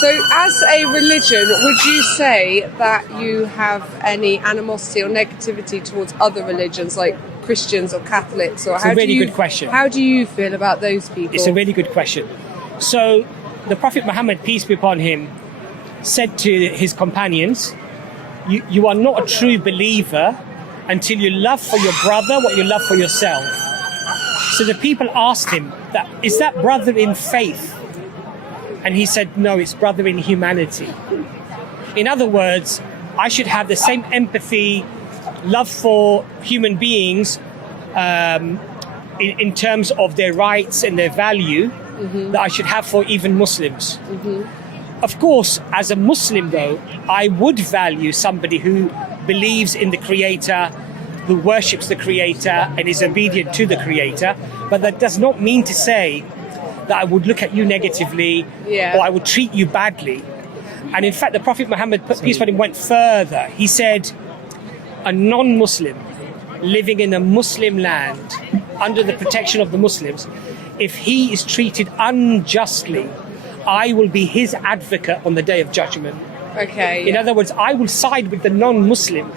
So, as a religion, would you say that you have any animosity or negativity towards other religions, like Christians or Catholics? Or It's a really good question. How do you feel about those people? It's a really good question. So, the Prophet Muhammad, peace be upon him, said to his companions, you are not a true believer until you love for your brother what you love for yourself. So the people asked him, is that brother in faith? And he said, no, it's brother in humanity. In other words, I should have the same empathy, love for human beings in terms of their rights and their value that I should have for even Muslims. Of course, as a Muslim though, I would value somebody who believes in the Creator, who worships the Creator and is obedient to the Creator, but that does not mean to say that I would look at you negatively or I would treat you badly. And in fact, the Prophet Muhammad, peace upon him, went further. He said, a non-Muslim living in a Muslim land under the protection of the Muslims, if he is treated unjustly, I will be his advocate on the Day of Judgment. Okay. In other words, I will side with the non-Muslim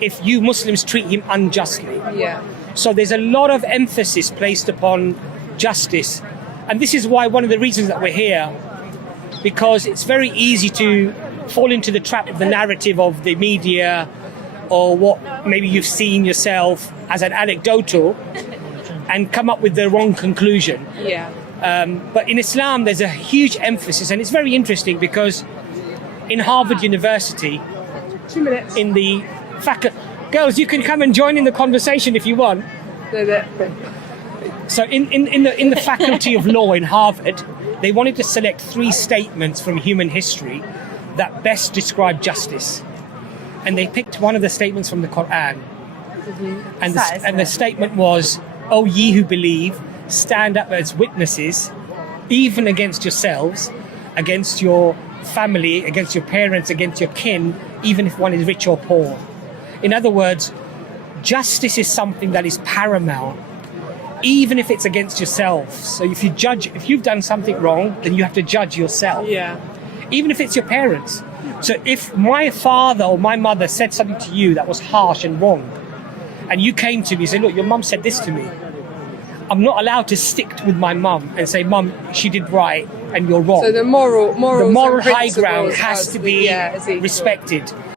if you Muslims treat him unjustly. Yeah. So there's a lot of emphasis placed upon justice. And this is why one of the reasons that we're here, because it's very easy to fall into the trap of the narrative of the media or what maybe you've seen yourself as an anecdotal and come up with the wrong conclusion. Yeah. But in Islam, there's a huge emphasis, and it's very interesting because in Harvard University, 2 minutes. in the faculty, girls, you can come and join in the conversation if you want. So in the Faculty of Law in Harvard, they wanted to select 3 statements from human history that best describe justice. And they picked one of the statements from the Quran. And the statement was, "O ye who believe, stand up as witnesses, even against yourselves, against your family, against your parents, against your kin, even if one is rich or poor." In other words, justice is something that is paramount, even if it's against yourself. So if you've done something wrong, then you have to judge yourself. Yeah. Even if it's your parents. So if my father or my mother said something to you that was harsh and wrong, and you came to me and said, look, your mum said this to me, I'm not allowed to stick with my mum and say, Mum, she did right and you're wrong. So the moral high ground has to be respected.